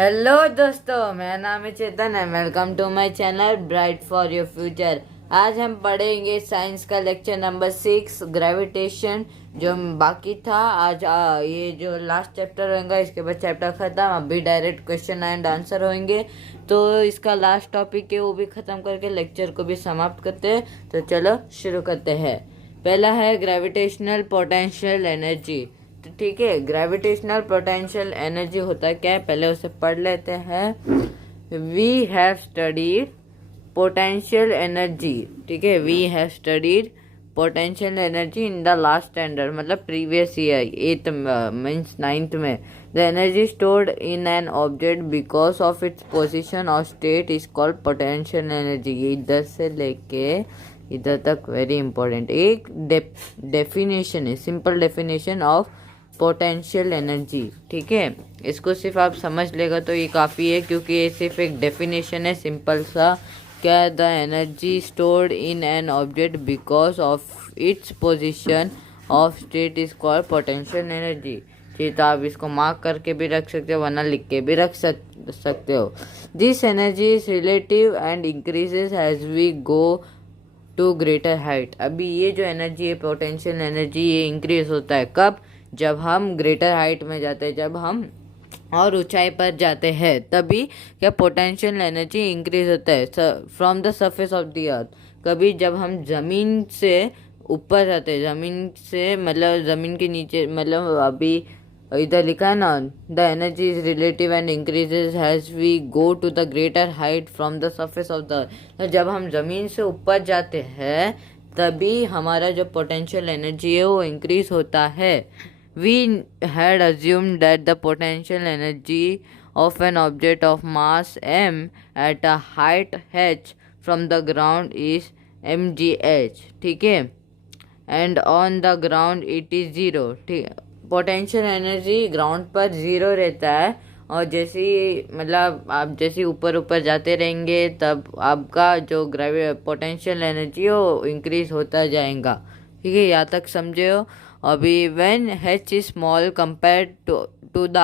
Hello दोस्तों, मेरा नाम है चेतन है। Welcome to my channel bright for your future. आज हम पढ़ेंगे साइंस का लेक्चर नंबर 6 ग्रेविटेशन। जो बाकी था आज ये जो लास्ट चैप्टर होगा, इसके बाद चैप्टर खत्म। अभी डायरेक्ट क्वेश्चन एंड आंसर होंगे, तो इसका लास्ट टॉपिक है वो भी ख़त्म करके लेक्चर को भी समाप्त करते हैं। तो चलो शुरू करते हैं। पहला है ग्रेविटेशनल पोटेंशियल एनर्जी। तो ठीक है, ग्रेविटेशनल पोटेंशियल एनर्जी होता है क्या है, पहले उसे पढ़ लेते हैं। We have studied potential energy. ठीक है, we have studied potential energy in the last standard, मतलब previous year 8th means 9th में। The energy stored in an object because of its position और state is called potential energy. ये इधर से लेके इधर तक वेरी इंपॉर्टेंट एक डेफिनेशन है, simple definition of potential energy. ठीक है, इसको सिर्फ आप समझ लेगा तो ये काफ़ी है, क्योंकि ये सिर्फ एक डेफिनेशन है सिंपल सा। क्या the energy stored in an object because of its position of state is called potential energy. ठीक, तो आप इसको मार्क करके भी रख सकते हो, वरना लिख के भी रख सकते हो। This energy is relative and increases as we go to greater height. अभी ये जो एनर्जी है पोटेंशियल एनर्जी, ये इंक्रीज होता है कब? जब हम ग्रेटर हाइट में जाते हैं, जब हम और ऊंचाई पर जाते हैं, तभी क्या पोटेंशियल एनर्जी इंक्रीज होता है from the surface of the अर्थ। कभी जब हम ज़मीन से ऊपर जाते हैं, ज़मीन से मतलब ज़मीन के नीचे, मतलब अभी इधर लिखा है ना, the energy is relative and increases as we go to the greater height from the surface of the earth. जब हम ज़मीन से ऊपर जाते हैं तभी हमारा जो पोटेंशियल एनर्जी है वो इंक्रीज होता है। We had assumed that the potential energy of an object of mass m at a height h from the ground is mgh. ठीक है, and on the ground it is 0. ठीक, potential energy ground पर 0 रहता है, और जैसे मतलब आप जैसे ऊपर ऊपर जाते रहेंगे तब आपका जो पोटेंशियल एनर्जी है वो इंक्रीज होता जाएगा। ठीक है, यहाँ तक समझे हो? अभी when h is small compared to the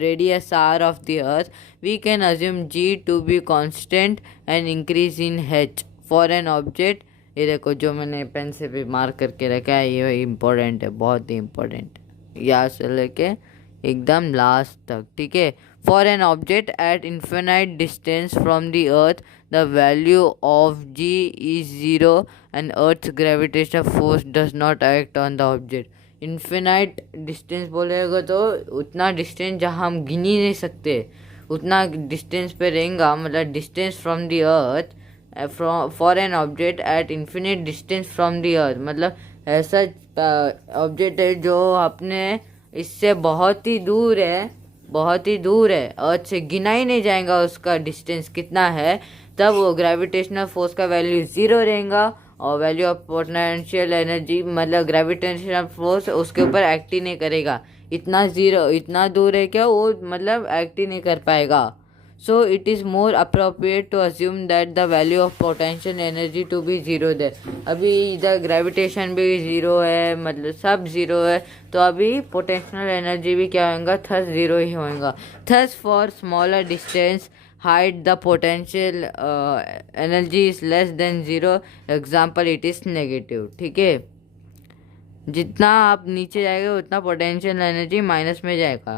radius r of the earth, we can assume g to be constant and increase in h for an object। ये देखो जो मैंने पेन से भी मार्क करके रखा है, ये इम्पोर्टेंट है, बहुत ही इम्पोर्टेंट, यहाँ से लेके एकदम लास्ट तक। ठीक है, for an object at infinite distance from the earth the value of G is 0 and earth gravitational force does not act on the object. Infinite distance बोलेगा तो उतना डिस्टेंस जहाँ हम गिन ही नहीं सकते, उतना डिस्टेंस पे रहेगा, मतलब distance from the earth for an object eight infinite distance from the earth, मतलब ऐसा ऑब्जेक्ट है जो अपने इससे बहुत ही दूर है, बहुत ही दूर है, अर्थ से गिना ही नहीं जाएगा उसका डिस्टेंस कितना है। तब वो ग्रेविटेशनल फोर्स का वैल्यू 0 रहेगा, और वैल्यू ऑफ पोटेंशियल एनर्जी मतलब ग्रेविटेशनल फोर्स उसके ऊपर एक्ट ही नहीं करेगा। इतना 0, इतना दूर है क्या वो, मतलब एक्ट ही नहीं कर पाएगा। So it is more appropriate to assume that the value of potential energy to be 0 there. अभी इधर ग्रेविटेशन भी 0 है, मतलब सब 0 है, तो अभी पोटेंशियल एनर्जी भी क्या होगा, थस 0 ही होगा। Thus for smaller distance height the potential energy is less than 0, example it is negative। ठीक है, जितना आप नीचे जाएगा उतना पोटेंशियल एनर्जी माइनस में जाएगा।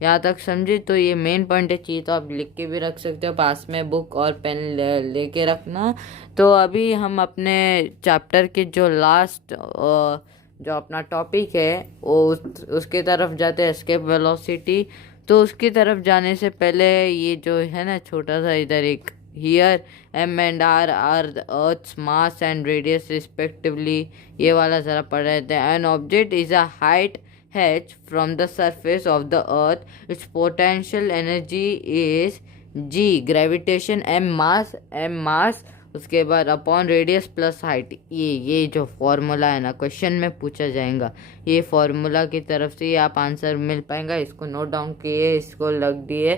यहाँ तक समझे? तो ये मेन पॉइंट है, चाहिए तो आप लिख के भी रख सकते हो, पास में बुक और पेन लेके रखना। तो अभी हम अपने चैप्टर के जो लास्ट जो अपना टॉपिक है वो उसके तरफ जाते हैं, एस्केप वेलोसिटी। तो उसकी तरफ जाने से पहले ये जो है ना छोटा सा इधर एक here m and r are earth's mass and radius respectively, ये वाला ज़रा पढ़ रहे थे। An object is a height h from the surface of the earth, its potential energy is g gravitation, m mass उसके बाद अपॉन रेडियस प्लस हाइट। ये जो फॉर्मूला है ना, क्वेश्चन में पूछा जाएगा, ये फॉर्मूला की तरफ से आप आंसर मिल पाएगा। इसको नोट डाउन किए, इसको लग दिए,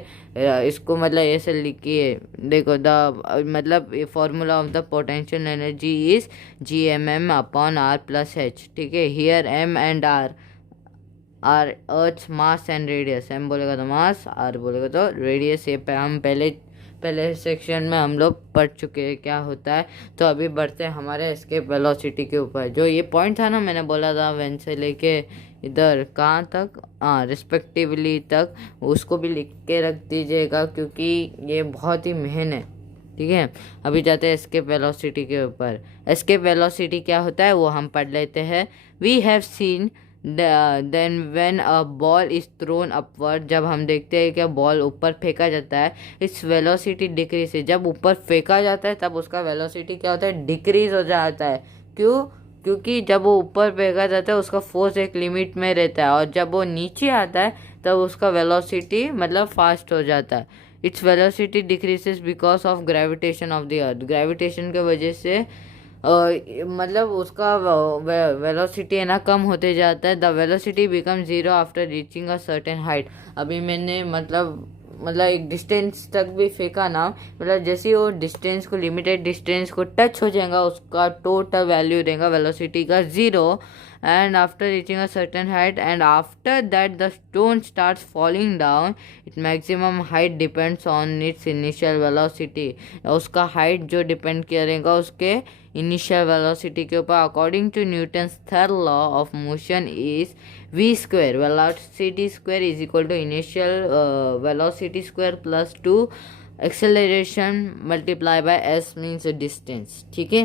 इसको मतलब ऐसे लिखिए। देखो द मतलब ये formula of the potential energy is G M M upon R plus H. ठीक है, here M and R are earth mass and radius, M बोलेगा तो मास, आर बोलेगा तो रेडियस। ये पे हम पहले सेक्शन में हम लोग पढ़ चुके हैं क्या होता है। तो अभी बढ़ते हैं हमारे एस्केप वेलोसिटी के ऊपर। जो ये पॉइंट था ना, मैंने बोला था वेन से लेके इधर कहाँ तक, हाँ रिस्पेक्टिवली तक, उसको भी लिख के रख दीजिएगा क्योंकि ये बहुत ही मेन है। ठीक है, अभी जाते हैं एस्केप वेलोसिटी के ऊपर। एस्केप वेलोसिटी क्या होता है वो हम पढ़ लेते हैं। We have seen then when a ball is thrown upward, जब हम देखते हैं कि बॉल ऊपर फेंका जाता है, इट्स वेलोसिटी डिक्रीज है। जब ऊपर फेंका जाता है तब उसका वेलोसिटी क्या होता है, डिक्रीज हो जाता है। क्यों? क्योंकि जब वो ऊपर फेंका जाता है उसका फोर्स एक लिमिट में रहता है, और जब वो नीचे आता है तब उसका वेलोसिटी मतलब फास्ट हो जाता है। Its velocity decreases because of gravitation of the earth, gravitation के वजह से मतलब उसका वेलोसिटी है ना कम होते जाता है। The velocity become zero after reaching a certain height. अभी मैंने मतलब एक डिस्टेंस तक भी फेंका ना, मतलब जैसे ही वो डिस्टेंस को, लिमिटेड डिस्टेंस को टच हो जाएगा, उसका टोटल वैल्यू रहेगा वेलोसिटी का zero. And after reaching a certain height, and after that the stone starts falling down, it maximum height depends on its initial velocity. उसका हाइट जो depend करेगा उसके इनिशियल वेलोसिटी के ऊपर। According to Newton's third law of motion is v square, velocity square is equal to initial velocity square plus 2 acceleration multiply by s means distance। ठीक है,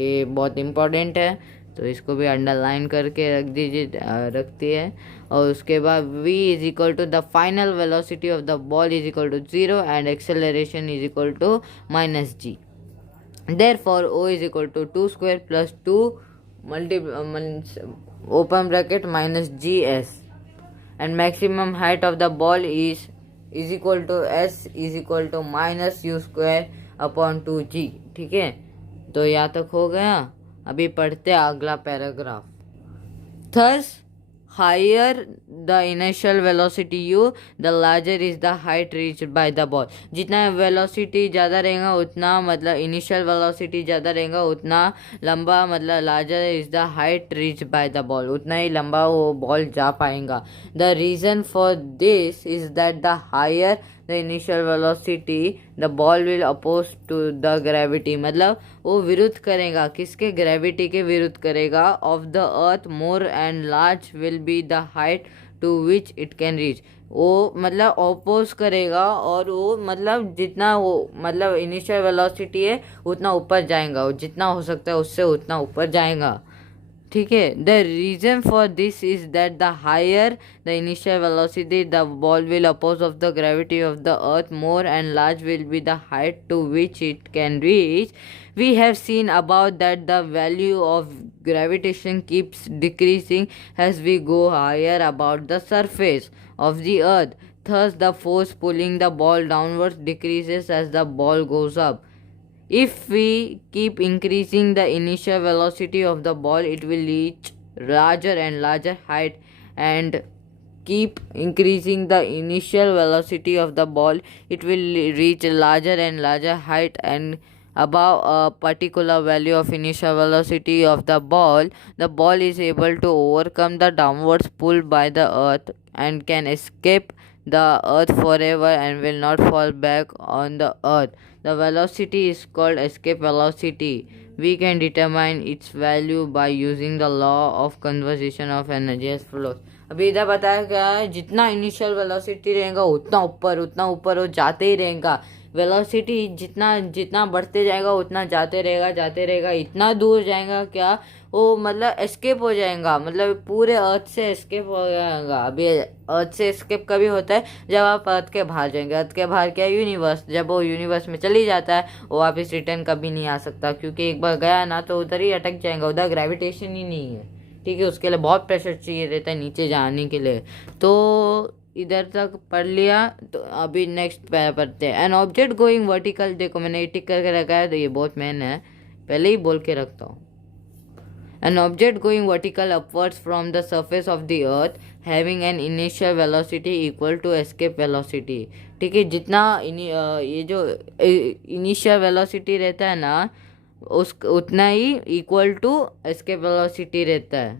ये बहुत इम्पोर्टेंट है तो इसको भी अंडरलाइन करके रखती है। और उसके बाद v is equal to the final velocity of the ball is equal to 0 and acceleration is equal to -g। Therefore O is equal to 2 square plus 2 open bracket minus gs, and maximum height of the ball is equal to s is equal to minus u square upon 2g। ठीक है, तो यहाँ तक हो गया। अभी पढ़ते हैं अगला paragraph. Thus higher the initial velocity u, the larger is the height reached by the ball। जितना वेलोसिटी ज़्यादा रहेगा उतना, मतलब इनिशियल वेलोसिटी ज़्यादा रहेगा उतना लंबा, मतलब larger is the height reach by the ball, उतना ही लंबा वो बॉल जा पाएगा। The reason for this is that the higher the initial velocity the ball will oppose to the gravity, मतलब वो विरुद्ध करेगा, किसके, ग्रेविटी के विरुद्ध करेगा, of the earth more and large will be the height to which it can reach. वो मतलब अपोज करेगा और वो मतलब जितना वो मतलब इनिशियल वेलोसिटी है उतना ऊपर जाएगा, वो जितना हो सकता है उससे उतना ऊपर जाएगा। ठीक है, the reason for this is that the higher the initial velocity the ball will oppose of the gravity of the earth more and large will be the height to which it can reach. We have seen above that the value of gravitation keeps decreasing as we go higher about the surface of the earth. Thus, the force pulling the ball downwards decreases as the ball goes up. If we keep increasing the initial velocity of the ball, it will reach larger and larger height, and keep increasing the initial velocity of the ball, it will reach larger and larger height, and above a particular value of initial velocity of the ball is able to overcome the downwards pull by the earth and can escape the earth forever and will not fall back on the earth. The velocity is called escape velocity. We can determine its value by using the law of conservation of energy as follows। अभी इधर बताया गया है जितना initial velocity रहेगा उतना ऊपर वो जाते ही रहेगा। वेलोसिटी जितना जितना बढ़ते जाएगा उतना जाते रहेगा, इतना दूर जाएगा क्या वो मतलब एस्केप हो जाएगा, मतलब पूरे अर्थ से एस्केप हो जाएगा। अभी अर्थ से एस्केप कभी होता है जब आप अर्थ के बाहर जाएंगे। अर्थ के बाहर क्या, यूनिवर्स। जब वो यूनिवर्स में चली जाता है वो वापस रिटर्न कभी नहीं आ सकता, क्योंकि एक बार गया ना तो उधर ही अटक जाएगा, उधर ग्रेविटेशन ही नहीं है। ठीक है, उसके लिए बहुत प्रेशर चाहिए रहता है नीचे जाने के लिए। तो इधर तक पढ़ लिया, तो अभी नेक्स्ट पढ़ते हैं। एन ऑब्जेक्ट गोइंग वर्टिकल, देखो मैंने ये टिक करके रखा है तो ये बहुत मेन है, पहले ही बोल के रखता हूँ। An object going vertical upwards from the surface of the earth having an initial velocity equal to escape velocity. ठीक है, जितना ये जो इनिशियल वेलोसिटी रहता है ना उतना ही इक्वल टू एस्केप वेलोसिटी रहता है।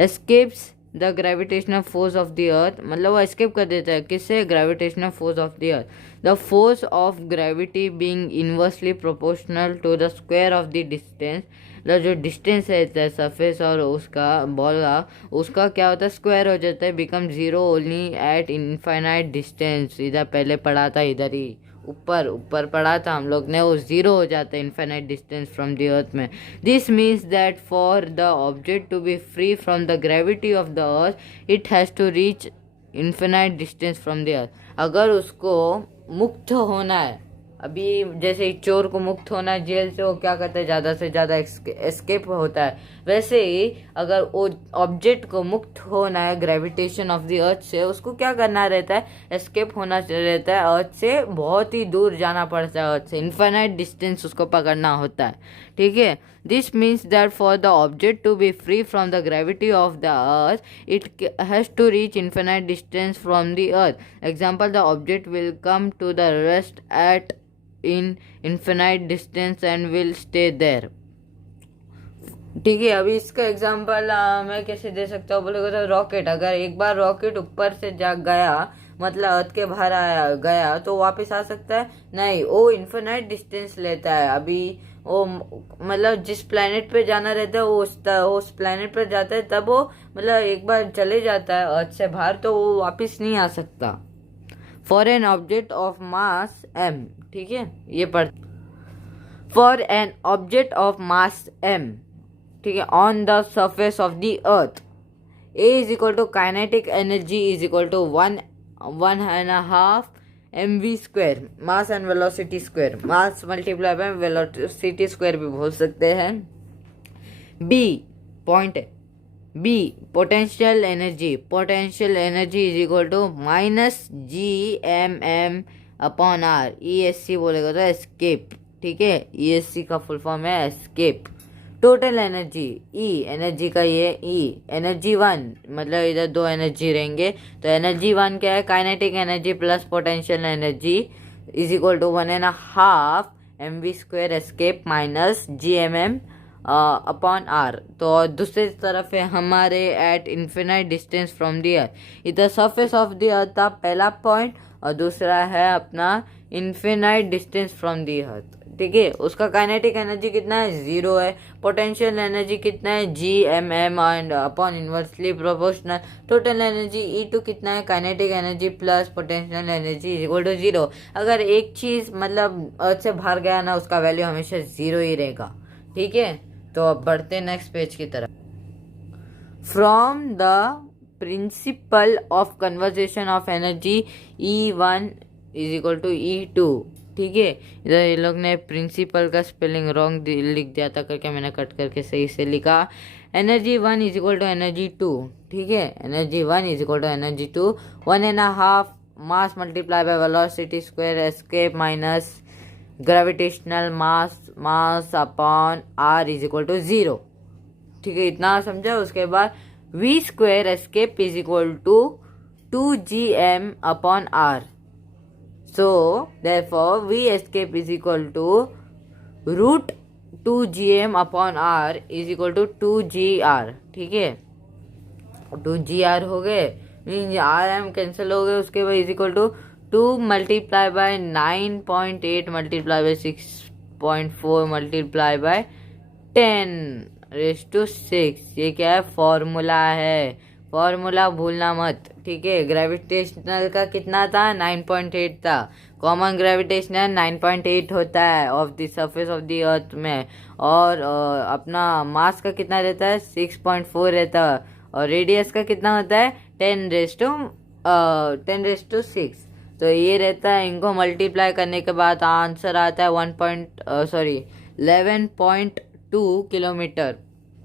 Escapes the gravitational force of the earth, मतलब वो एस्केप कर देता है किससे, gravitational force of the earth. The force of gravity being inversely proportional to the square of the distance, मतलब जो डिस्टेंस रहता है सरफेस और उसका बॉल का, उसका क्या होता है, स्क्वायर हो जाता है, become zero only eight infinite distance. इधर पहले पढ़ा था, इधर ही ऊपर ऊपर पढ़ा था हम लोग ने, वो जीरो हो जाता है infinite distance from the earth में। This means that for the object to be free from the gravity of the earth it has to reach infinite distance from the earth. अगर उसको मुक्त होना है, अभी जैसे ही चोर को मुक्त होना है जेल से, वो क्या करता है, ज़्यादा से ज़्यादा एस्केप होता है, वैसे ही अगर वो ऑब्जेक्ट को मुक्त होना है ग्रेविटेशन ऑफ द अर्थ से, उसको क्या करना रहता है, एस्केप होना रहता है अर्थ से, बहुत ही दूर जाना पड़ता है अर्थ से, इनफाइनाइट डिस्टेंस उसको पकड़ना होता है, ठीक है। This means that for the object to be free from the gravity of the earth it has to reach infinite distance from the earth. Example, the object will come to the rest at in infinite distance and will stay there, ठीक है। अभी इसका example मैं कैसे दे सकता हूँ बोलेगा तो रॉकेट, अगर एक बार रॉकेट ऊपर से जा गया, मतलब अर्थ के बाहर आया गया, तो वापस आ सकता है नहीं, वो इन्फिनाइट डिस्टेंस लेता है। अभी वो मतलब जिस प्लेनेट पे जाना रहता है वो उस प्लेनेट पर जाता है, तब वो मतलब एक बार चले जाता है अर्थ से बाहर, तो वो वापस नहीं आ सकता। For an object of mass m, ठीक है, ये पढ़, for an object of mass m, ठीक है, on the surface of the earth, a is equal to kinetic energy is equal to 1.5 mv square, mass and velocity square, mass multiply by velocity square भी बोल सकते हैं। b point है, B potential energy is equal to -GMM upon R, ESC बोलेगा तो escape, ठीक है, ESC का फुल फॉर्म है escape. Total energy E, energy का ये E, एनर्जी 1, मतलब इधर दो एनर्जी रहेंगे, तो एनर्जी 1 क्या है, kinetic energy plus potential energy is equal to 1.5 mv square escape minus GMM upon R। तो दूसरी तरफ है हमारे at infinite distance from the earth, इधर सरफेस ऑफ द अर्थ था पहला पॉइंट, और दूसरा है अपना infinite distance from the earth, ठीक है। उसका काइनेटिक एनर्जी कितना है, 0 है, पोटेंशियल एनर्जी कितना है, GMM and upon inversely proportional, total energy E2 कितना है, kinetic energy plus potential energy is equal to 0। अगर एक चीज़ मतलब अर्थ से बाहर गया ना, उसका वैल्यू हमेशा 0 ही रहेगा, ठीक है। तो अब बढ़ते नेक्स्ट पेज की तरफ। From the principle of conversation of energy E1 is equal to E2, ठीक है। इधर ये लोग ने प्रिंसिपल का स्पेलिंग रॉन्ग लिख दिया था करके, मैंने कट करके सही से लिखा। Energy 1 is equal to energy 2, ठीक है, energy 1 is equal to energy 2, 1.5 mass multiply by velocity square escape minus gravitational mass upon R is equal to 0, ठीक है, इतना समझा। उसके बाद v square escape is equal to 2gm upon R, so therefore v escape is equal to root 2gm upon R is equal to 2gr, ठीक है, 2gr हो गए, rm कैंसिल हो गए, उसके बाद is equal to 2 multiply by 9.8 multiply by 6.4 multiply by 10⁻⁶। ये क्या है, फॉर्मूला है, फॉर्मूला भूलना मत, ठीक है। ग्रेविटेशनल का कितना था, 9.8 था, कॉमन ग्रेविटेशनल 9.8 होता है of the surface of the earth में, और अपना मास का कितना रहता है, 6.4 रहता है, और रेडियस का कितना होता है, 10⁻⁶। तो ये रहता है, इनको मल्टीप्लाई करने के बाद आंसर आता है 11.2 किलोमीटर,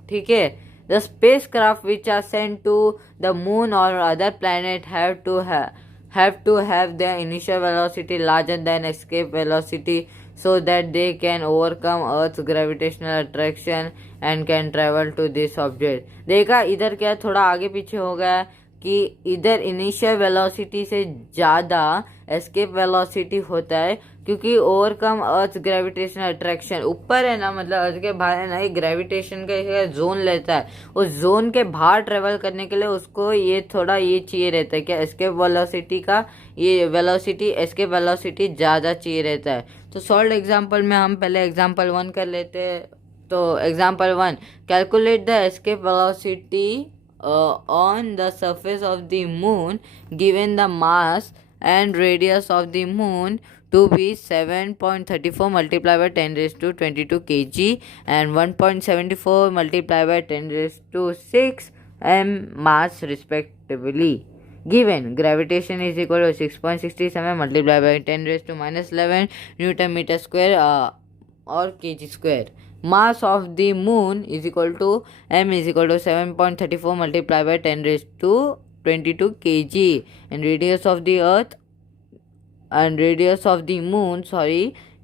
ठीक है। The space craft which are sent to the moon और other planet have to have their initial velocity larger than escape velocity so that they can overcome Earth's gravitational attraction and can travel to this object। देखा इधर क्या थोड़ा आगे पीछे हो गया कि इधर इनिशियल वेलोसिटी से ज़्यादा एस्केप वेलोसिटी होता है, क्योंकि ओवरकम अर्थ ग्रेविटेशनल अट्रैक्शन, ऊपर है ना मतलब अर्थ के बाहर है ना, ये ग्रेविटेशन का एक जोन लेता है, उस जोन के बाहर ट्रेवल करने के लिए उसको ये थोड़ा ये चाहिए रहता है क्या, एस्केप वेलोसिटी का, ये वेलोसिटी एस्केप वेलोसिटी ज़्यादा चाहिए रहता है। तो सॉल्व एग्जाम्पल में हम पहले एग्जाम्पल 1 कर लेते हैं। तो example 1, calculate the escape velocity on the surface of the moon given the mass and radius of the moon to be 7.34 multiplied by 10 raised to 22 kg and 1.74 multiplied by 10 raised to 6 m mass respectively. Given gravitation is equal to 6.67 multiplied by 10 raised to minus 11 Newton meter square or kg square. Mass of the moon is equal to m is equal to 7.34 multiplied by 10 raised to 22 kg and radius of the earth and radius of the moon is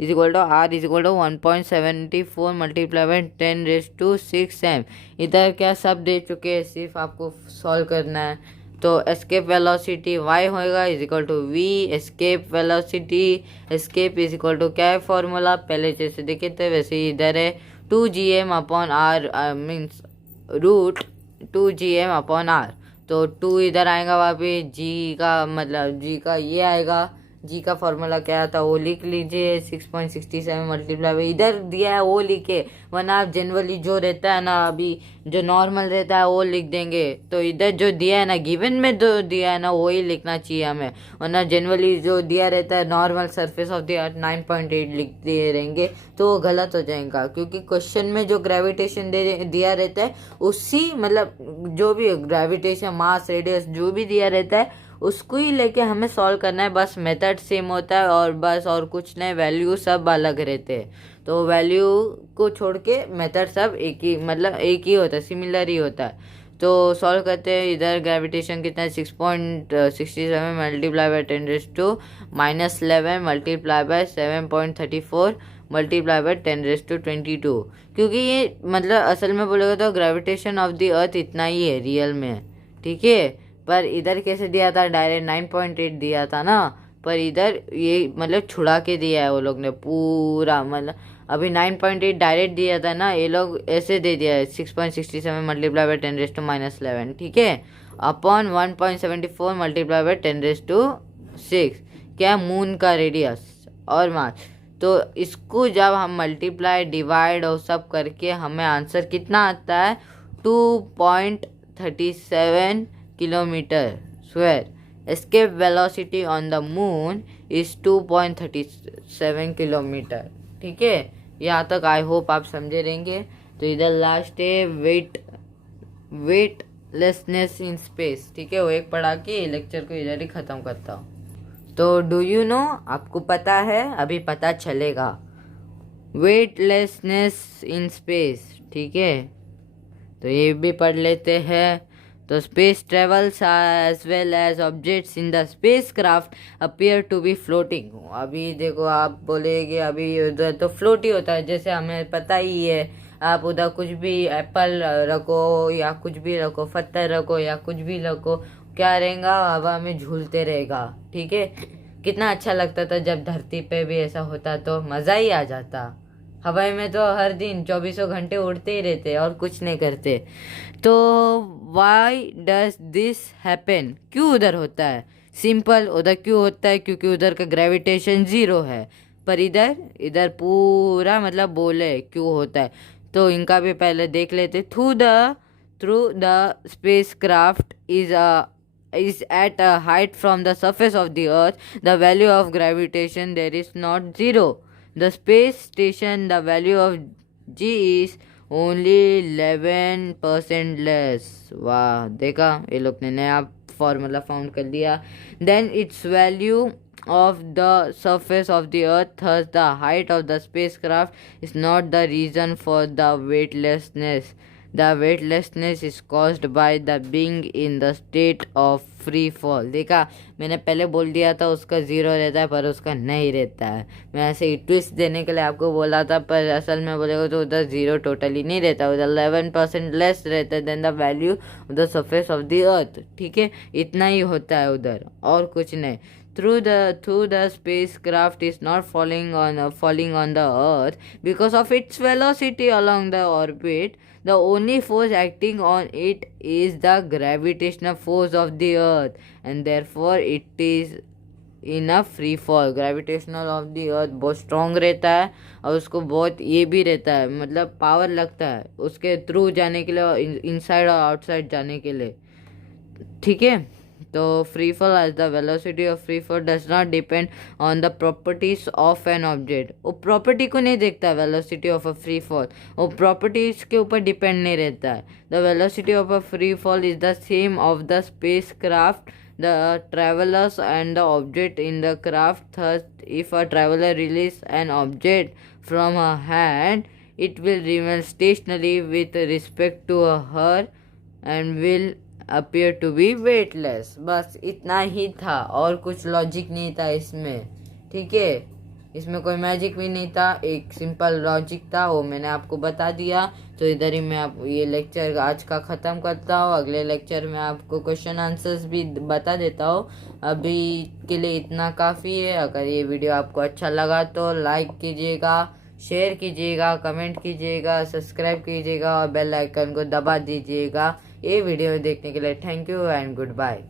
equal to r is equal to 1.74 multiplied by 10 raised to 6 m. इधर क्या सब दे चुके हैं, सिर्फ आपको solve करना है। तो एस्केप वेलोसिटी y होएगा is equal to v, escape velocity escape is equal to क्या है फॉर्मूला, पहले जैसे देखे थे वैसे ही इधर है 2gm upon R means root 2gm upon R. तो 2 इधर आएगा वहाँ पे, g का मतलब g का ये आएगा, जी का फॉर्मूला क्या था वो लिख लीजिए 6.67 मल्टीप्लाई बाई, इधर दिया है वो लिखे, वरना आप जनरली जो रहता है ना अभी जो नॉर्मल रहता है वो लिख देंगे। तो इधर जो दिया है ना गिवन में जो दिया है ना वही लिखना चाहिए हमें, वरना जनरली जो दिया रहता है नॉर्मल सरफेस ऑफ द अर्थ 9.8 लिखते रहेंगे तो वो गलत हो जाएगा, क्योंकि क्वेश्चन में जो ग्रेविटेशन दिया रहता है उसी मतलब जो भी ग्रेविटेशन मास रेडियस जो भी दिया रहता है उसको ही लेके हमें सॉल्व करना है, बस मेथड सेम होता है और बस और कुछ नहीं, वैल्यू सब अलग रहते हैं। तो वैल्यू को छोड़ के मेथड सब एक ही मतलब एक ही होता है, सिमिलर ही होता है। तो सॉल्व करते हैं, इधर ग्रेविटेशन कितना है 6.67 multiply by 10 raise to minus 11 multiply by 7.34 multiply by 10 raise to 22, क्योंकि ये मतलब असल में बोलेगा तो ग्रेविटेशन ऑफ द अर्थ इतना ही है रियल में, ठीक है। पर इधर कैसे दिया था, डायरेक्ट 9.8 दिया था ना, पर इधर ये मतलब छुड़ा के दिया है वो लोग ने पूरा, मतलब अभी 9.8 डायरेक्ट दिया था ना, ये लोग ऐसे दे दिया है 6.67 multiply by 10 raise to minus 11, ठीक है, upon 1.74 multiply by 10 raise to 6, क्या मून का रेडियस और मास। तो इसको जब हम मल्टीप्लाई डिवाइड और सब करके हमें आंसर कितना आता है 2.37 kilometre square. Escape velocity on the moon is 2.37 kilometre, ठीक है। यहाँ तक आई होप आप समझे रहेंगे। तो इधर लास्ट है वेटलेसनेस इन स्पेस, ठीक है, वो एक पढ़ा के लेक्चर को इधर ही ख़त्म करता हूँ। तो डू यू नो, आपको पता है, अभी पता चलेगा, वेटलेसनेस इन स्पेस, ठीक है। तो ये भी पढ़ लेते हैं। तो space travels as well as objects in the space craft appear to be floating. अभी देखो आप बोलेंगे अभी उधर तो फ्लोट ही होता है, जैसे हमें पता ही है, आप उधर कुछ भी एप्पल रखो या कुछ भी रखो, पत्थर रखो या कुछ भी रखो, क्या रहेगा, हवा में झूलते रहेगा, ठीक है। कितना अच्छा लगता था जब धरती पे भी ऐसा होता, तो मज़ा ही आ जाता। हवाई में तो हर दिन 24 घंटे उड़ते ही रहते और कुछ नहीं करते। तो वाई डज दिस हैपन, क्यों उधर होता है, सिंपल, उधर क्यों होता है, क्योंकि उधर का ग्रेविटेशन 0 है, पर इधर पूरा मतलब बोले क्यों होता है। तो इनका भी पहले देख लेते। Through the space craft is at a height from the surface of the earth, the value of gravitation there is not 0. The space station, the value of G is only 11% less. वाह, देखा ये लोग ने नया formula found कर लिया। Then its value of the surface of the earth, thus the height of the spacecraft is not the reason for the weightlessness. The weightlessness is caused by the being in the state of free fall. देखा, मैंने पहले बोल दिया था उसका 0 रहता है पर उसका नहीं रहता है, मैं ऐसे ही ट्विस्ट देने के लिए आपको बोला था, पर असल में बोलेगा तो उधर 0 टोटली नहीं रहता, उधर 11% लेस रहता है than the value of the surface of the earth, ठीक है, इतना ही होता है उधर और कुछ नहीं। through the spacecraft is not falling on the Earth because of its velocity along the orbit. The only force acting on it is the gravitational force of the Earth, and therefore it is in a free fall. Gravitational of the अर्थ बहुत strong रहता है और उसको बहुत ये भी रहता है, मतलब पावर लगता है उसके थ्रू जाने के लिए और इनसाइड और आउटसाइड जाने के लिए. ठीक है, तो free fall as the velocity of free fall does not depend on the properties of an object. वो प्रॉपर्टी को नहीं देखता velocity of a free fall, वो प्रॉपर्टीज के ऊपर डिपेंड नहीं रहता है. The velocity of a free fall is the same of the space craft, the travelers and the object in the craft. Thus, if a traveler releases an object from her hand, it will remain stationary with respect to her and will appear to be weightless. बस इतना ही था और कुछ logic नहीं था इसमें. ठीक है, इसमें कोई मैजिक भी नहीं था, एक सिंपल लॉजिक था, वो मैंने आपको बता दिया. तो इधर ही मैं आप ये लेक्चर आज का ख़त्म करता हूँ. अगले लेक्चर में आपको क्वेश्चन आंसर्स भी बता देता हूँ. अभी के लिए इतना काफ़ी है. अगर ये वीडियो आपको अच्छा लगा तो लाइक कीजिएगा, शेयर कीजिएगा, कमेंट कीजिएगा, सब्सक्राइब कीजिएगा और बेल आइकन को दबा दीजिएगा. ये वीडियो देखने के लिए thank you and good bye.